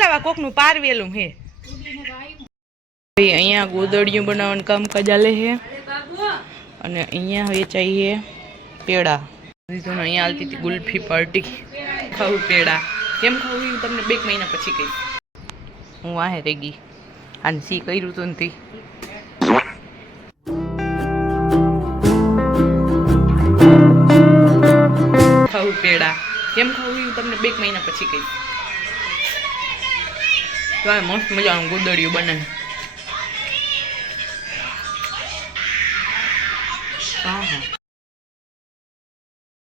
લાવા કોકનું પારવેલું હે અહીંયા ગોદડિયું બનાવવાનું કામ કજાલે હે અને અહીંયા વેચાઈ હે પેડા અહીંયા આવતી હતી ગુલ્ફી પાર્ટી ખાવું પેડા કેમ ખાવું એ તમને 2 મહિના પછી કહીશ હું વાહે રહી ગઈ અને સી કર્યું તું નથી ખાવું પેડા કેમ ખાવું એ તમને 2 મહિના પછી કહીશ તો આ મસ્ત મજાનું ગોદડિયું બને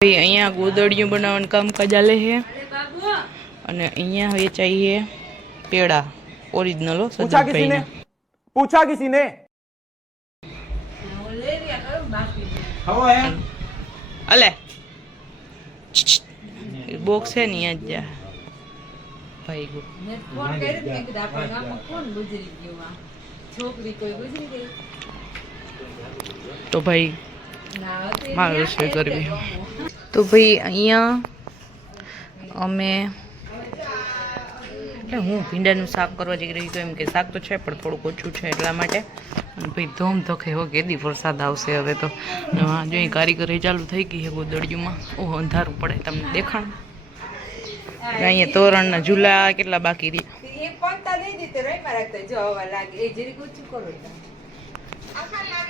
અહીંયા ગોદડિયું બનાવવાનું કામ કજાલે હે અને અહીંયા વેચાઈ હે પેડા ઓરિજિનલ હો સજ્જનભાઈ पूछा किसी ने અલે બોક્સ છે ને અહીંયા જા ભાઈ ગો તો ભાઈ મારે રસોઈ કરવી તો ભાઈ અહીંયા અમે એટલે હું ભીંડાનું શાક કરવા જઈ રહી તો એમ કે શાક તો છે પણ થોડુંક ઓછું છે એટલા માટે ભાઈ ધોમ ધોખે હો કેદી વરસાદ આવશે હવે તો જો અહીં કારીગરી ચાલુ થઈ ગઈ છે ગોદડિયુંમાં ઓહ અંધારું પડે તમને દેખાણ અહીંયા તોરણના ઝૂલા કેટલા બાકી રહ્યા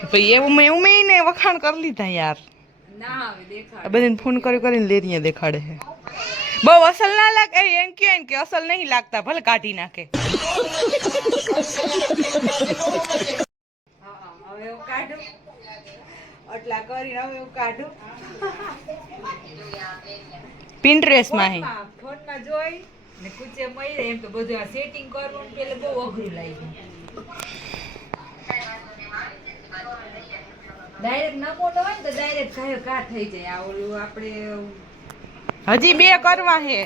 ભાઈ એવું મેં ને વખાણ કરી લીધા યાર બધાને ફોન કરીને લેરીયા દેખાડે છે બહુ અસલ ના લાગે એમ કે અસલ નહીં લાગતા ભલે કાઢી નાખે પિન્ટરેસ્ટ માં હે ફોનમાં જોઈ ને કુચે મળી એમ તો બધું સેટિંગ કરવાનું પેલે બહુ અઘરું લાગ્યું ડાયરેક્ટ નકોટો હોય તો ડાયરેક્ટ કાયો કા થઈ જાય આ ઓલું આપણે હજી 2 કરવા હે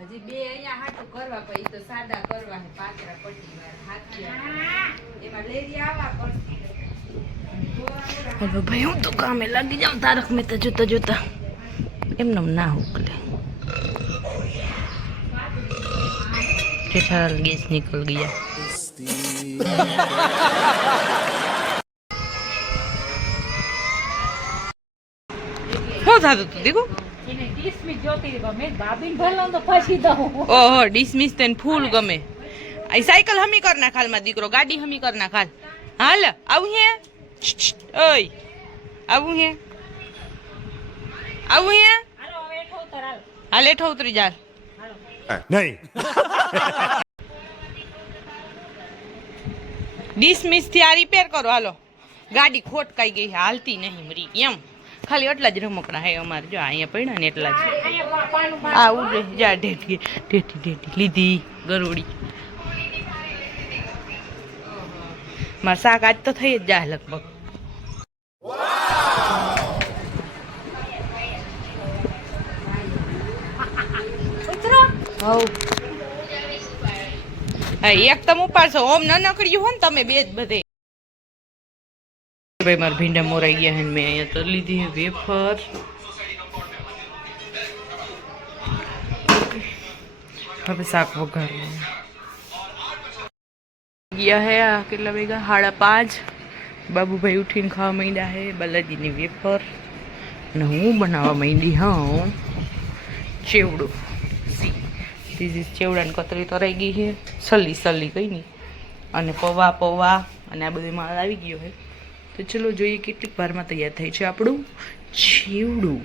હજી 2 અહીંયા હાટું કરવા પછી તો સાદા કરવા હે પાતરા પટ્ટી વાર હાથી એમાં લેરી આવા પડતી હવે ભાઈ હું તો કામે લાગી જાઉં તારક મહેતા જોતા જોતા એમને ના ઉકલે જેઠાલાલ ગેસ निकल गया શું થતું તું દીકુ ઓહો ડિસમિસ તને ફૂલ ગમે આ સાયકલ હમી કર ના ખાલ માં દીકરો ગાડી હમી કર ના ખાલ હાલ આવું હે ઓય આવું હે હાલ એઠો ઉતરી જા नहीं ડિસમિસ થી આ રિપેર કરો હાલો ગાડી ખોટકાઈ ગઈ હાલતી નહીં મરી એમ ખાલી એટલા જ રમકડા હે અમારે જો અહીંયા પડ્યા ને એટલા જ આ ઉડે જા ઢેઠી લીધી ગરોડી માર શાક આજ તો થઈ જ જાય લગભગ એક તમે ઉપાડશો ઓમ ન નકડ્યું હો ને તમે બે જ બધે ભાઈ મારા ભીંડા મોરાઈ ગયા હે મેં અહીંયા તો લીધી હે વેફર હવે શાક વઘારવું ગયા હે આ કેટલા વાગ્યા 5:30 બાબુભાઈ ઉઠીને ખાવા માંડ્યા હે બાલાજીની વેફર અને હું બનાવવા માંડી હા ચેવડું ચેવડાની કતરી તો રહી ગઈ છે સલી કઈ નહીં અને પૌવા અને આ બધું માલ આવી ગયો છે તો ચલો જોઈએ કેટલીક વારમાં તૈયાર થાય છે આપણું ચેવડું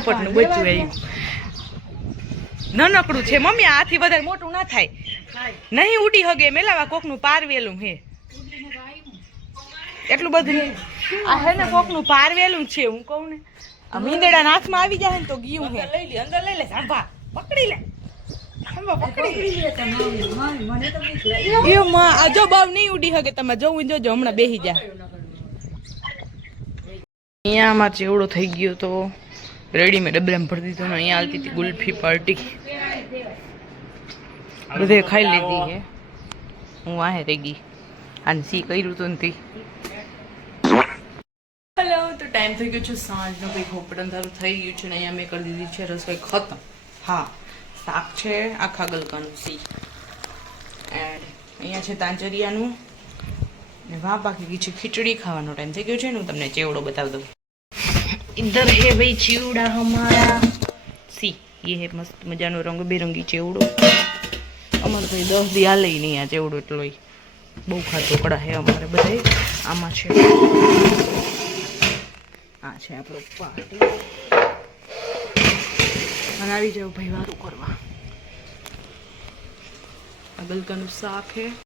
પોપટનું બચ્ચું આવ્યું નાનકડું છે મમ્મી આથી વધારે મોટું ના થાય નહીં ઉડી હગે મેલાવા કોકનું પારવેલું હે એટલું બધું આ હે ને કોકનું પારવેલું છે હું કહું ને આ મીંદડા હાથમાં આવી જાય ને તો ગયું હે લઈ લે અંદર લઈ લે સાંભા પકડી લે જો બાવ નહીં ઉડી હગે તમે જોવું જોજો હમણાં બેસી જા અહીંયા અમારે ચેવડો થઈ ગયો તો રેડીમેડ ડબલામાં ભરી દીધો ને અહીંયા આવતી હતી ગુલ્ફી પાર્ટી બધે ખાઈ લીધી છે હું વાહે રહી ગઈ અને સી કર્યું તો નથી હેલો તો ટાઈમ થઈ ગયો છે સાંજનો કંઈક હોપટ અંધારું થઈ ગયું છે ને અહીંયા મેં કરી દીધી છે રસોઈ ખતમ હા શાક છે આખા ગલકાનું સી એન્ડ અહીંયા છે તાંજરિયાનું ને વાહ બાકી ગઈ છે ખીચડી ખાવાનો ટાઈમ થઈ ગયો છે ને હું તમને ચેવડો બતાવી દઉં इधर है भाई चिवड़ा हमारा सी ये है मस्त मजानो रंग बेरंगी चेवड़ो अमर भाई 10 दी आले नहीं आ चेवड़ो એટલો બહુ ખાતો કડા હે અમારે બધાય આમાં છે આ છે આપણો પાર્ટી અને આવી જાવ ભાઈ વારું કરવા આ ગલકાનું શાક હે